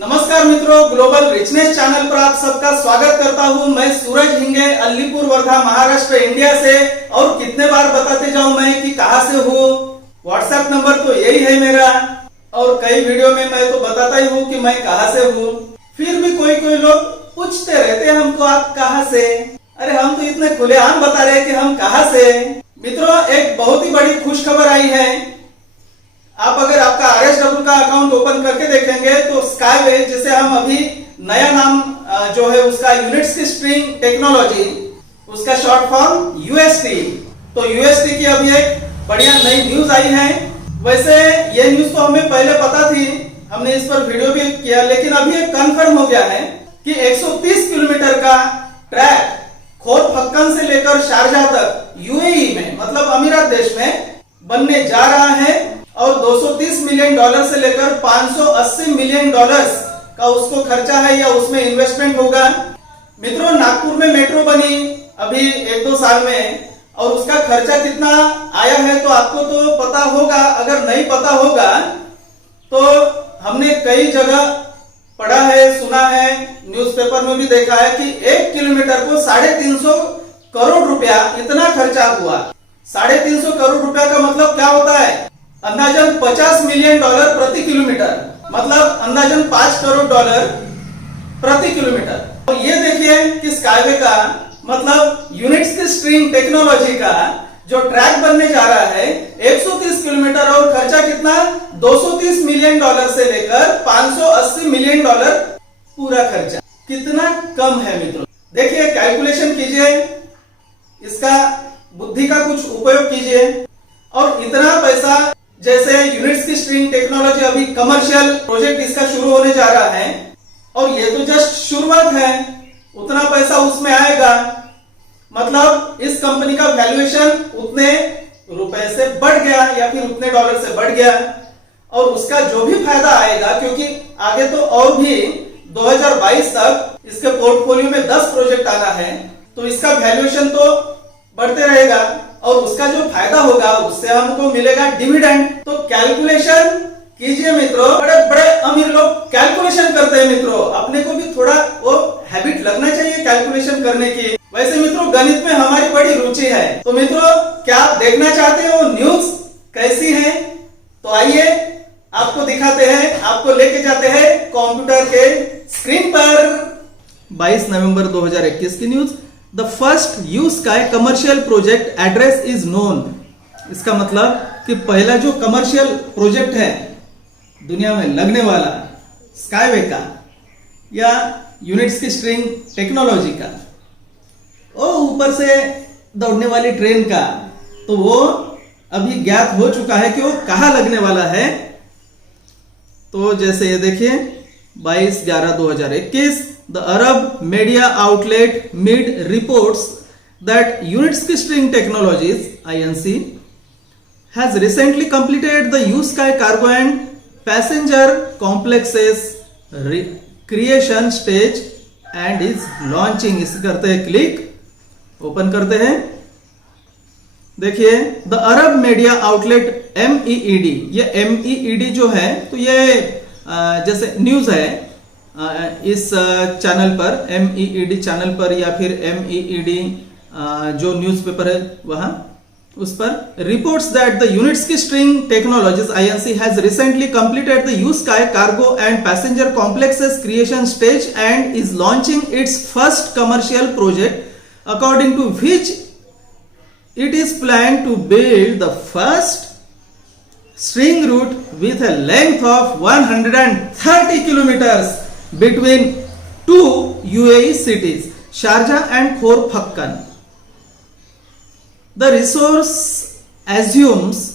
नमस्कार मित्रों, global richness channel पर आप सबका स्वागत करता हूं। मैं सूरज हिंगे अलीपुर वर्धा महाराष्ट्र इंडिया से। और कितने बार बताते जाऊं मैं कि कहां से हूं। व्हाट्सएप नंबर तो यही है मेरा, और कई वीडियो में मैं तो बताता ही हूं कि मैं कहां से हूं। फिर भी कोई कोई लोग पूछते रहते हैं हमको, आप कहां से। अरे हम तो इतने खुलेआम बता रहे हैं कि हम कहां से। मित्रों, एक बहुत ही बड़ी खुश खबर आई है। आप अगर आपका RSW का अकाउंट ओपन करके देखेंगे तो स्काईवे, जिसे हम अभी नया नाम जो है उसका यूनिट्स की स्ट्रिंग टेक्नोलॉजी, उसका शॉर्ट फॉर्म UST। तो UST की अभी एक बढ़िया नई न्यूज आई है। वैसे ये न्यूज तो हमें पहले पता थी, हमने इस पर वीडियो भी किया, लेकिन अभी एक कंफर्म हो गया है कि 130 किलोमीटर का ट्रैक खोरफक्कन से लेकर शारजाह तक UAE में, मतलब अमीरात देश में बनने जा रहा है। और 230 मिलियन डॉलर से लेकर 580 मिलियन डॉलर्स का उसको खर्चा है या उसमें इन्वेस्टमेंट होगा। मित्रों, नागपुर में मेट्रो बनी अभी 1-2 साल में, और उसका खर्चा कितना आया है तो आपको तो पता होगा। अगर नहीं पता होगा तो हमने कई जगह पढ़ा है, सुना है, न्यूज़पेपर में भी देखा है कि 1 किलोमीटर को 350 करोड़ रुपया इतना खर्चा हुआ। 350 करोड़ रुपया का मतलब क्या होता है? अंदाजन 50 मिलियन डॉलर प्रति किलोमीटर, मतलब अंदाजन 5 करोड़ डॉलर प्रति किलोमीटर। और ये देखिए कि स्काईवे का, मतलब यूनिट्स की स्ट्रिंग टेक्नोलॉजी का जो ट्रैक बनने जा रहा है 130 किलोमीटर, और खर्चा कितना? 230 मिलियन डॉलर से लेकर 580 मिलियन डॉलर पूरा खर्चा। कितना कम है मित्रों। देखिए, कैलकुलेशन कीजिए, इसका बुद्धि का कुछ उपयोग कीजिए। और इतना पैसा, जैसे यूनिट्स की स्ट्रिंग टेक्नोलॉजी अभी कमर्शियल प्रोजेक्ट इसका शुरू होने जा रहा है, और ये तो जस्ट शुरुआत है। उतना पैसा उसमें आएगा, मतलब इस कंपनी का वैल्यूएशन उतने रुपए से बढ़ गया या फिर उतने डॉलर से बढ़ गया। और उसका जो भी फायदा आएगा, क्योंकि आगे तो और भी 2022 तक इसके पोर्टफोलियो में 10 प्रोजेक्ट आना है, तो इसका वैल्यूएशन तो बढ़ते रहेगा। और उसका जो फायदा होगा उससे हमको मिलेगा डिविडेंड। तो कैलकुलेशन कीजिए मित्रों। बड़े बड़े अमीर लोग कैलकुलेशन करते हैं मित्रों, अपने को भी थोड़ा वो हैबिट लगना चाहिए कैलकुलेशन करने की। वैसे मित्रों, गणित में हमारी बड़ी रुचि है। तो मित्रों, क्या आप देखना चाहते हो न्यूज कैसी है? तो आइए आपको दिखाते हैं, आपको लेके जाते हैं कंप्यूटर के स्क्रीन पर। 22 नवंबर 2021 की news. The first U-Sky commercial project address is known। इसका मतलब कि पहला जो कमर्शियल प्रोजेक्ट है दुनिया में लगने वाला स्काईवे का या यूनिट्स की स्ट्रिंग टेक्नोलॉजी का, वो ऊपर से दौड़ने वाली ट्रेन का, तो वो अभी ज्ञात हो चुका है कि वो कहां लगने वाला है। तो जैसे ये देखिए, 22/11/2021 the Arab media outlet MID reports that Units String Technologies (INC) has recently completed the U-Sky cargo and passenger complexes creation stage and is launching। इस करते हैं क्लिक, ओपन करते हैं। देखिए, the Arab media outlet MEED, ये MEED जो है तो ये जैसे न्यूज है इस चैनल पर, MEED चैनल पर, या फिर MEED जो न्यूज़पेपर है वहां, उस पर reports that the Unitsky string technologies INC has recently completed the U-Sky cargo and passenger complexes creation stage and is launching its first commercial project, according to which it is plan to build the first string route with a length of 130 kilometers between two UAE cities, Sharjah and Khorfakkan. The resource assumes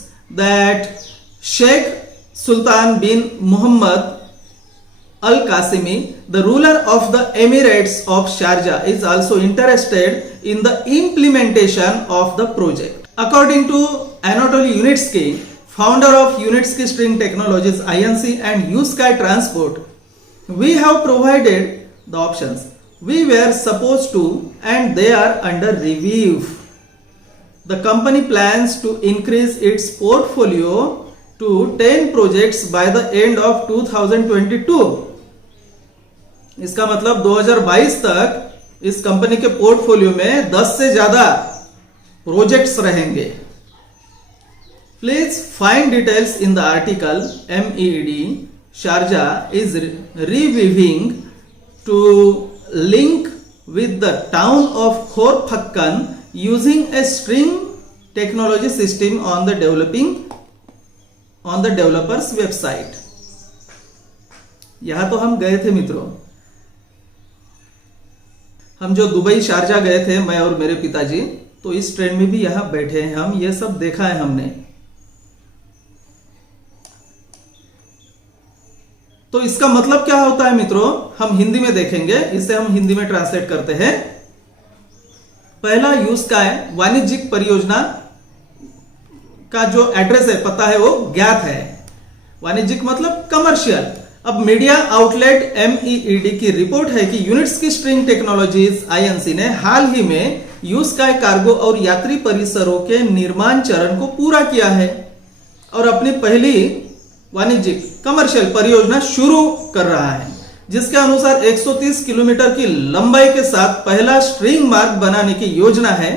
that Sheikh Sultan bin Muhammad Al Qasimi, the ruler of the Emirates of Sharjah, is also interested in the implementation of the project. According to Anatoly Yunitski, founder of Units String Technologies INC and U-Sky Transport, we have provided the options we were supposed to and they are under review. The company plans to increase its portfolio to 10 projects by the end of 2022. इसका मतलब 2022 तक इस company के portfolio में 10 से ज्यादा projects रहेंगे। Please find details in the article. MED Sharjah is reviewing to link with the town of Khor Fakkan using a string technology system on the developer's website। यहां तो हम गए थे मित्रों, हम जो दुबई शारजा गए थे, मैं और मेरे पिताजी, तो इस ट्रेन में भी यहां बैठे हैं हम, ये सब देखा है हमने। तो इसका मतलब क्या होता है मित्रों, हम हिंदी में देखेंगे, इसे हम हिंदी में ट्रांसलेट करते हैं। पहला यूज का है वाणिज्यिक परियोजना का जो एड्रेस है, पता है, वो ज्ञात है। वाणिज्यिक मतलब कमर्शियल। अब मीडिया आउटलेट MED की रिपोर्ट है कि यूनिट्स की स्ट्रिंग टेक्नोलॉजीज INC ने हाल ही में यूस्काई कार्गो और यात्री परिसरों के निर्माण चरण को पूरा किया है और अपनी पहली वाणिज्यिक कमर्शियल परियोजना शुरू कर रहा है, जिसके अनुसार 130 किलोमीटर की लंबाई के साथ पहला स्ट्रिंग मार्ग बनाने की योजना है।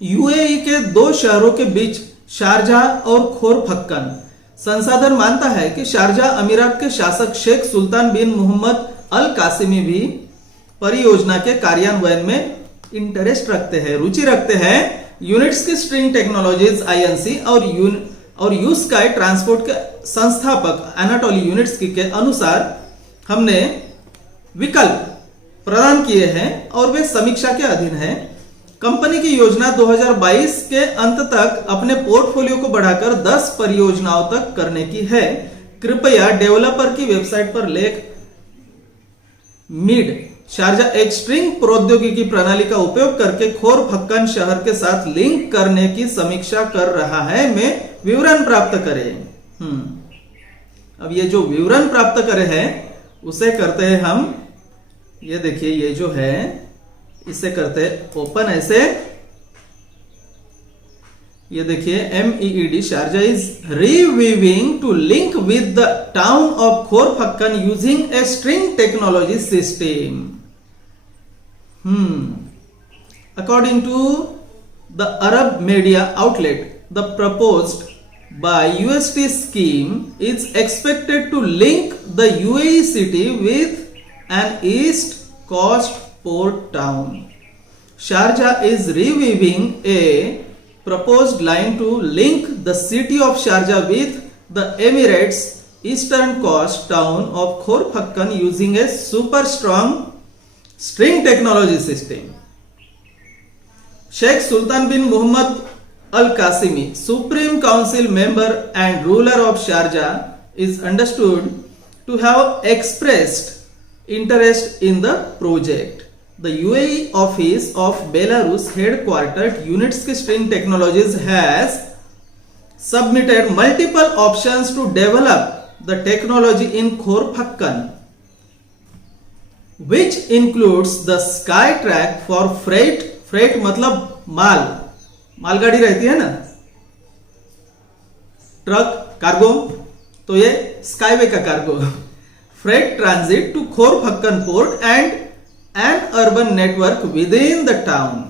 UAE के 2 शहरों के बीच शारजाह और खोर फक्कन। संसाधन मानता है कि शारजाह अमीरात के शासक शेख सुल्तान बिन मोहम्मद अल कासिमी भी परियोजना के कार्यान्वयन में इंटरेस्ट रखते हैं, रुचि रखते हैं। यूनिट्स की स्ट्रिंग टेक्नोलॉजीज INC और यूस्काई ट्रांसपोर्ट के संस्थापक एनाटोली यूनिट्स के अनुसार हमने विकल्प प्रदान किए हैं और वे समीक्षा के अधीन हैं। कंपनी की योजना 2022 के अंत तक अपने पोर्टफोलियो को बढ़ाकर 10 परियोजनाओं तक करने की है। कृपया डेवलपर की वेबसाइट पर लेख मिड शारजाह एक स्ट्रिंग प्रौद्योगिकी प्रणाली का उपयोग करके खोर फक्कन शहर के साथ लिंक करने की समीक्षा कर रहा है में विवरण प्राप्त करें। अब ये जो विवरण प्राप्त करे हैं उसे करते हैं हम, ये देखिए, ये जो है इसे करते हैं ओपन ऐसे। ये देखिए, MED Sharjah is reviving to link with the town of Khor Fakkan using a string technology system. According to the Arab media outlet, the proposed by UST scheme is expected to link the UAE city with an East Coast port town. Sharjah is reviewing a proposed line to link the city of Sharjah with the Emirates Eastern Coast town of Khor Fakkan using a super strong string technology system. Sheikh Sultan bin Mohammed Al Qasimi, Supreme Council member and ruler of Sharjah, is understood to have expressed interest in the project. The UAE office of Belarus headquartered Units की string technologies has submitted multiple options to develop the technology in Khor Fakkan, which includes the Skytrack for freight मतलब मालगाड़ी रहती है ना, truck, cargo, तो ये skyway का cargo. Freight transit to Khor Fakkan port and an urban network within the town.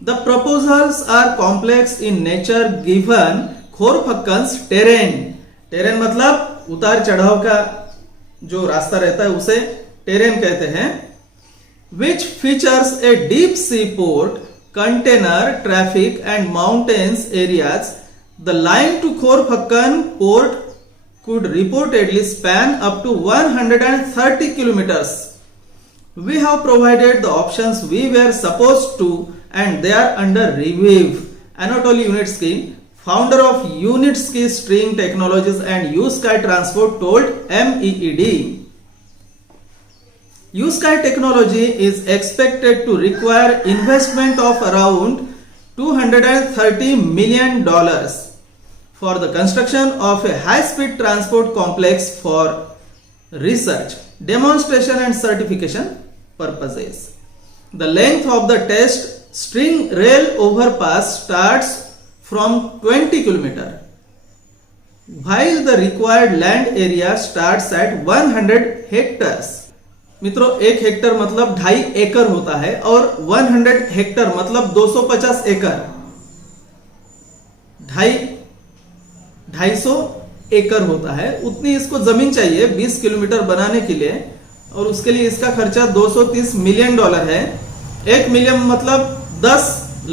The proposals are complex in nature given Khor Fakkan's terrain मतलब उतार चढ़ाव का जो रास्ता रहता है उसे टेरेन कहते हैं। which features a deep sea port, container traffic and mountains areas. The line to Khor Fakkan port could reportedly span up to 130 kilometers. We have provided the options we were supposed to and they are under review. Anatoly Unitsky, founder of Unitsky String Technologies and USky Transport, told MED. USky technology is expected to require investment of around $230 million for the construction of a high-speed transport complex for research, demonstration and certification purposes. The length of the test string rail overpass starts from 20 km. while the required land area starts at 100 hectares। मित्रों, 1 Hector मतलब 2.5 एकड़ होता है और 100 Hector मतलब 250 एकड़, 250 एकड़ होता है। उतनी इसको जमीन चाहिए 20 किलोमीटर बनाने के लिए और उसके लिए इसका खर्चा $230 मिलियन है। 1 मिलियन मतलब 10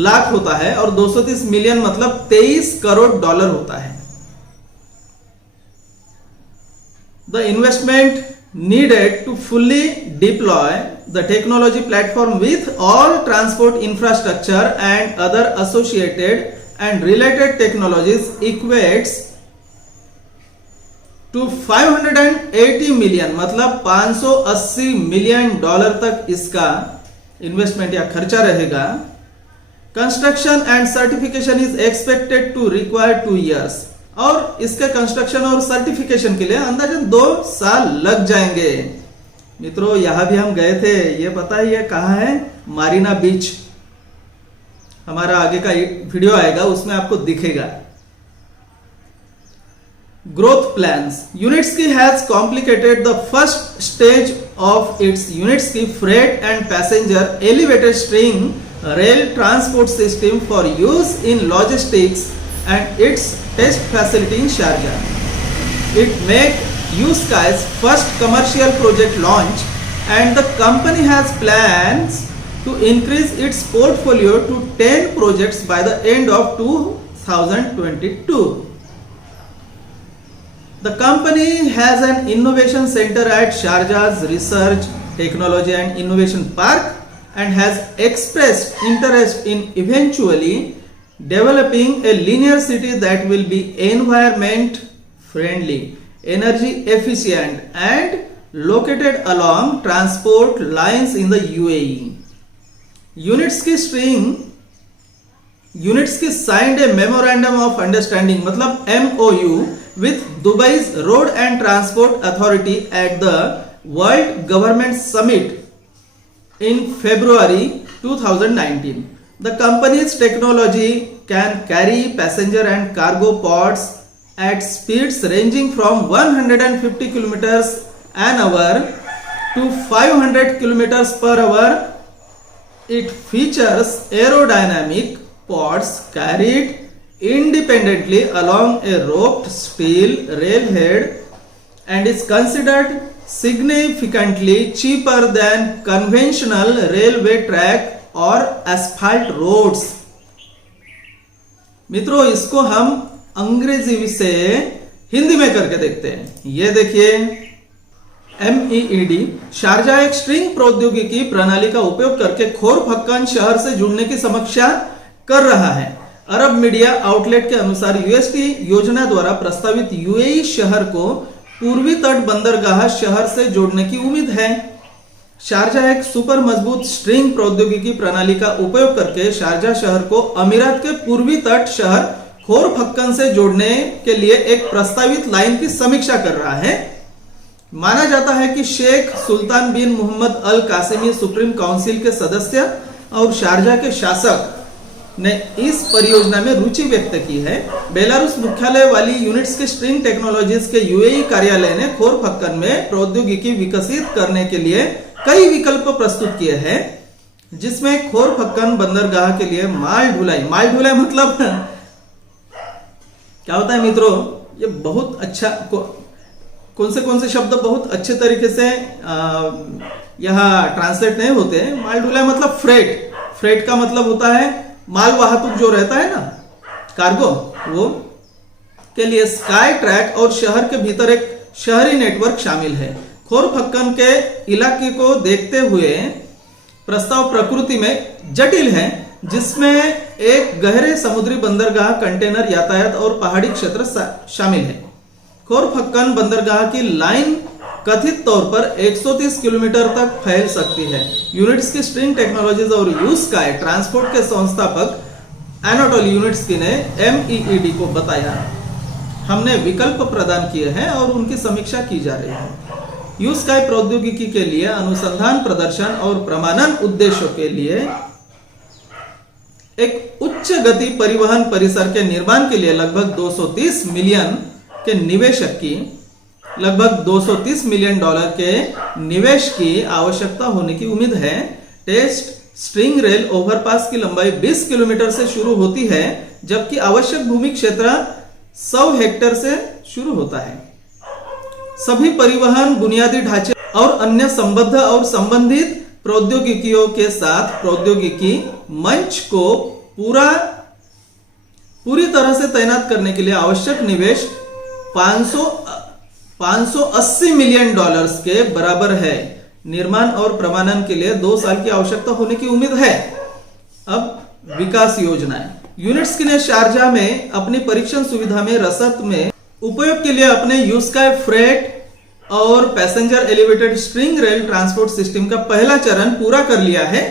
लाख होता है और 230 मिलियन मतलब $23 करोड़ होता है। The investment needed to fully deploy the technology platform with all transport infrastructure and other associated and related technologies equates to 580 million मतलब $580 मिलियन तक इसका इन्वेस्टमेंट या खर्चा रहेगा। Construction and certification is expected to require 2 years और इसके construction और certification के लिए अंदाजन 2 साल लग जाएंगे। मित्रों, यहां भी हम गए थे, ये पता है ये कहां है? Marina beach. हमारा आगे का वीडियो आएगा उसमें आपको दिखेगा। Growth plans. Unitsky has complicated the first stage of its Unitsky freight and passenger elevated string rail transport system for use in logistics and its test facility in Sharjah. It made USky's first commercial project launch and the company has plans to increase its portfolio to 10 projects by the end of 2022. The company has an innovation center at Sharjah's Research, Technology and Innovation Park and has expressed interest in eventually developing a linear city that will be environment friendly, energy efficient and located along transport lines in the UAE. Units की signed a memorandum of understanding मतलब MOU with Dubai's Road and Transport Authority at the World Government Summit in February 2019. The company's technology can carry passenger and cargo pods at speeds ranging from 150 kilometers an hour to 500 kilometers per hour. It features aerodynamic pods carried independently along a roped steel railhead and is considered significantly cheaper than conventional railway track or asphalt roads. मित्रों, इसको हम अंग्रेजी से हिंदी में करके देखते हैं। ये देखिए, MEED शारजा एक स्ट्रिंग प्रौद्योगिकी प्रणाली का उपयोग करके खोरफक्कन शहर से जुड़ने की समीक्षा कर रहा है। अरब मीडिया आउटलेट के अनुसार यूएसटी योजना द्वारा प्रस्तावित यूएई शहर को पूर्वी तट बंदरगाह शहर से जोड़ने की उम्मीद है। शारजा एक सुपर मजबूत स्ट्रिंग प्रौद्योगिकी प्रणाली का उपयोग करके शारजा शहर को अमीरात के पूर्वी तट शहर खोरफक्कन से जोड़ने के लिए एक प्रस्तावित लाइन की समीक्षा कर रहा है। माना जाता है कि शेख सुल्तान बिन मोहम्मद अल कासिमी सुप्रीम काउंसिल के सदस्य और शारजा के शासक ने इस परियोजना में रुचि व्यक्त की है। बेलारूस मुख्यालय वाली यूनिट्स के स्ट्रिंग टेक्नोलॉजीज के यूएई कार्यालय ने खोरफक्कन में प्रौद्योगिकी विकसित करने के लिए कई विकल्प प्रस्तुत किए हैं, जिसमें खोरफक्कन बंदरगाह के लिए माल ढुलाई मतलब क्या होता है मित्रों? ये बहुत अच्छा कौन से शब्द बहुत अच्छे तरीके से यहाँ ट्रांसलेट नहीं होते हैं। माल ढुलाई मतलब फ्रेट का मतलब होता है माल वाहतुक जो रहता है ना, कार्गो, वो के लिए स्काई ट्रैक और शहर के भीतर एक शहरी नेटवर्क शामिल है। खोरफक्कन के इलाके को देखते हुए प्रस्ताव प्रकृति में जटिल है, जिसमें एक गहरे समुद्री बंदरगाह, कंटेनर यातायात और पहाड़ी क्षेत्र शामिल है। खोरफक्कन बंदरगाह की लाइन कथित तौर पर 130 किलोमीटर तक फैल सकती है। यूनिट्स की स्ट्रिंग टेक्नोलॉजीज और यूस्काई ट्रांसपोर्ट के संस्थापक एनाटोल यूनिट्स्की ने MEED को बताया, हमने विकल्प प्रदान किए हैं और उनकी समीक्षा की जा रही है। यूस्काई प्रौद्योगिकी के लिए अनुसंधान, प्रदर्शन और प्रमाणन उद्देश्यों के लिए एक उच्च गति परिवहन परिसर के निर्माण के लिए लगभग 230 मिलियन के निवेशक की लगभग $230 मिलियन के निवेश की आवश्यकता होने की उम्मीद है। टेस्ट स्ट्रिंग रेल ओवरपास की लंबाई 20 किलोमीटर से शुरू होती है, जबकि आवश्यक भूमि क्षेत्र 100 हेक्टेयर से शुरू होता है। सभी परिवहन बुनियादी ढांचे और अन्य संबद्ध और संबंधित प्रौद्योगिकियों के साथ प्रौद्योगिकी मंच को पूरी तरह से तैनात करने के लिए आवश्यक निवेश 580 मिलियन डॉलर्स के बराबर है। निर्माण और प्रमाणन के लिए 2 साल की आवश्यकता होने की उम्मीद है। अब विकास योजनाएं। यूनिट्स ने शारजाह में अपनी परीक्षण सुविधा में रसद में उपयोग के लिए अपने यूस्काई फ्रेट और passenger elevated string rail transport system का पहला चरण पूरा कर लिया है।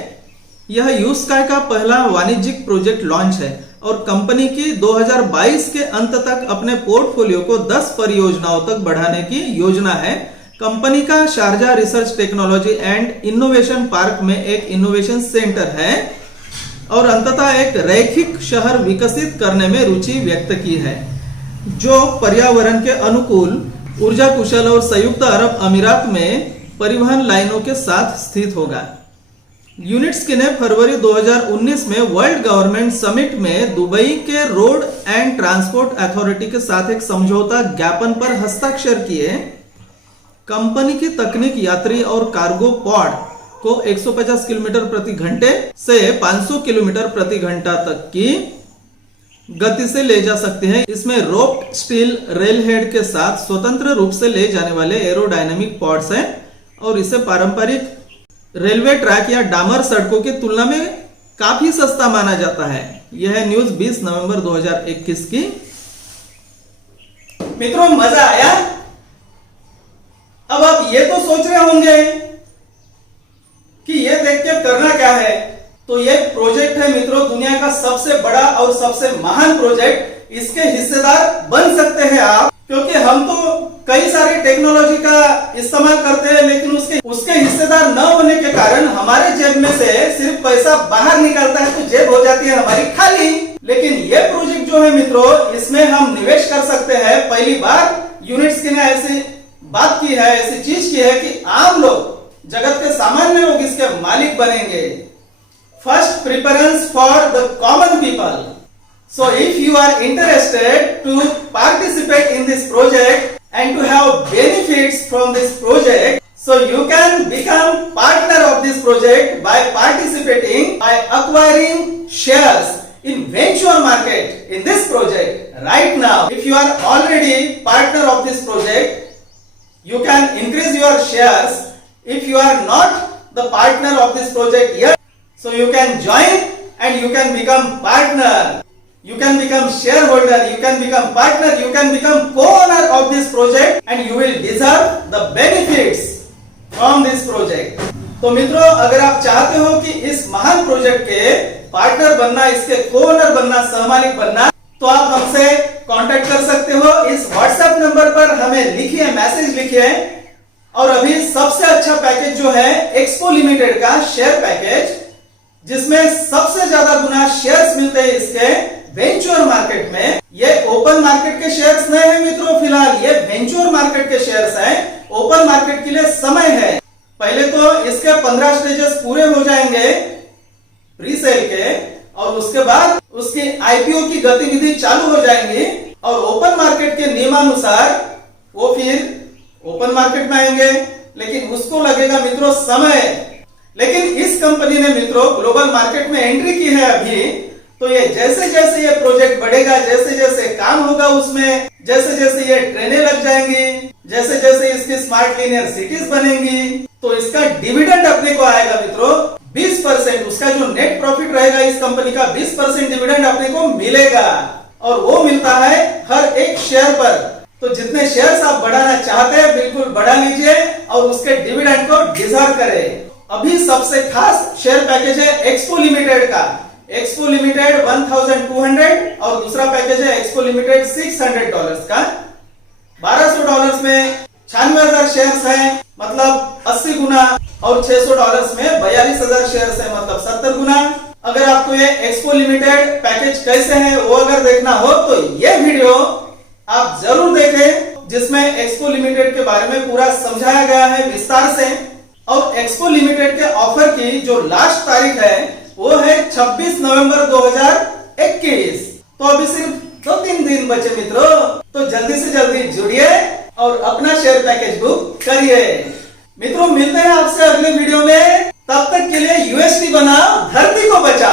यह यूस्काई का पहला वाणिज्यिक प्रोजेक्ट लॉन्च है और कंपनी की 2022 के अंत तक अपने पोर्टफोलियो को 10 परियोजनाओं तक बढ़ाने की योजना है। कंपनी का Sharjah research technology and innovation park में एक इनोवेशन सेंटर है और अंततः एक रैखिक शहर विकसित करने में रुचि व्यक्त की है, जो पर्यावरण के अनुकूल, ऊर्जा कुशल और संयुक्त अरब अमीरात में परिवहन लाइनों के साथ स्थित होगा। यूनिट्स ने फरवरी 2019 में वर्ल्ड गवर्नमेंट समिट में दुबई के रोड एंड ट्रांसपोर्ट अथॉरिटी के साथ एक समझौता ज्ञापन पर हस्ताक्षर किए। कंपनी की तकनीक यात्री और कार्गो पॉड को 150 किलोमीटर प्रति घंटे से 500 किलोमीटर प्रति घंटा तक की गति से ले जा सकते हैं। इसमें रोप्ड स्टील रेल हेड के साथ स्वतंत्र रूप से ले जाने वाले एरोडायनामिक पॉड्स हैं और इसे पारंपरिक रेलवे ट्रैक या डामर सड़कों की तुलना में काफी सस्ता माना जाता है। यह है न्यूज 20 नवंबर 2021 की। मित्रों, मजा आया? अब आप ये तो सोच रहे होंगे कि ये देख के करना क्या है। तो ये प्रोजेक्ट है मित्रों, दुनिया का सबसे बड़ा और सबसे महान प्रोजेक्ट। इसके हिस्सेदार बन सकते हैं आप, क्योंकि हम तो कई सारी टेक्नोलॉजी का इस्तेमाल करते हैं, लेकिन उसके हिस्सेदार न होने के कारण हमारे जेब में से सिर्फ पैसा बाहर निकलता है तो जेब हो जाती है हमारी खाली। लेकिन ये प्रोजेक्ट जो है मित्रों, इसमें हम निवेश कर सकते हैं। पहली बार यूनिट्स ने ऐसी बात की है, ऐसी चीज की है कि आम लोग, जगत के सामान्य लोग इसके मालिक बनेंगे। First preference for the common people. So if you are interested to participate in this project and to have benefits from this project, so you can become partner of this project by participating, by acquiring shares in venture market in this project right now. If you are already partner of this project, you can increase your shares. If you are not the partner of this project yet, so you can join and you can become partner. You can become shareholder, you can become partner, you can become co-owner of this project and you will deserve the benefits from this project. तो मित्रों, अगर आप चाहते हो कि इस महान project के पार्टनर बनना, इसके को-ओनर बनना, सहमालिक बनना, तो आप हमसे कांटेक्ट कर सकते हो। इस व्हाट्सएप नंबर पर हमें लिखिए, मैसेज लिखिए। और अभी सबसे अच्छा पैकेज जो है एक्सपो लिमिटेड का शेयर पैकेज, जिसमें सबसे ज्यादा गुना शेयर्स मिलते हैं इसके वेंचर मार्केट में। ये ओपन मार्केट के शेयर्स नहीं है मित्रों, फिलहाल ये वेंचर मार्केट के शेयर्स हैं। ओपन मार्केट के लिए समय है। पहले तो इसके 15 स्टेजेस पूरे हो जाएंगे प्री सेल के, और उसके बाद उसकी आईपीओ की गतिविधि चालू हो जाएंगी और ओपन मार्केट के नियमानुसार वो फिर ओपन मार्केट में आएंगे। लेकिन उसको लगेगा मित्रों समय। लेकिन इस कंपनी ने मित्रों ग्लोबल मार्केट में एंट्री की है अभी। तो ये जैसे जैसे ये प्रोजेक्ट बढ़ेगा, जैसे जैसे काम होगा उसमें, जैसे जैसे ये ट्रेनें लग जाएंगी, जैसे जैसे इसकी स्मार्ट लीनियर सिटीज बनेंगी, तो इसका डिविडेंड अपने को आएगा मित्रों 20%। उसका जो नेट प्रॉफिट रहेगा इस कंपनी का 20% डिविडेंड अपने को मिलेगा, और वो मिलता है हर एक शेयर पर। तो जितने शेयर्स आप बढ़ाना चाहते हैं बिल्कुल बढ़ा लीजिए और उसके डिविडेंड को डिजर्व करें। अभी सबसे खास शेयर पैकेज है एक्सपो लिमिटेड का। एक्सपो लिमिटेड 1200 और दूसरा पैकेज है एक्सपो लिमिटेड $600 का। $1200 में 96,000 शेयर्स हैं, मतलब 80 गुना, और $600 में 42,000 शेयर्स हैं, मतलब 70 गुना। अगर आपको ये एक्सपो लिमिटेड पैकेज कैसे है वो अगर देखना हो तो ये वीडियो आप जरूर देखें। लिमिटेड के बारे में पूरा समझाया गया है विस्तार से। और एक्सपो लिमिटेड के ऑफर की जो लास्ट तारीख है वो है 26 नवंबर 2021। तो अभी सिर्फ 2-3 दिन बचे मित्रों, तो जल्दी से जल्दी जुड़िए और अपना शेयर पैकेज बुक करिए। मित्रों मिलते हैं आपसे अगले वीडियो में, तब तक के लिए यूएसटी बनाओ, धरती को बचाओ।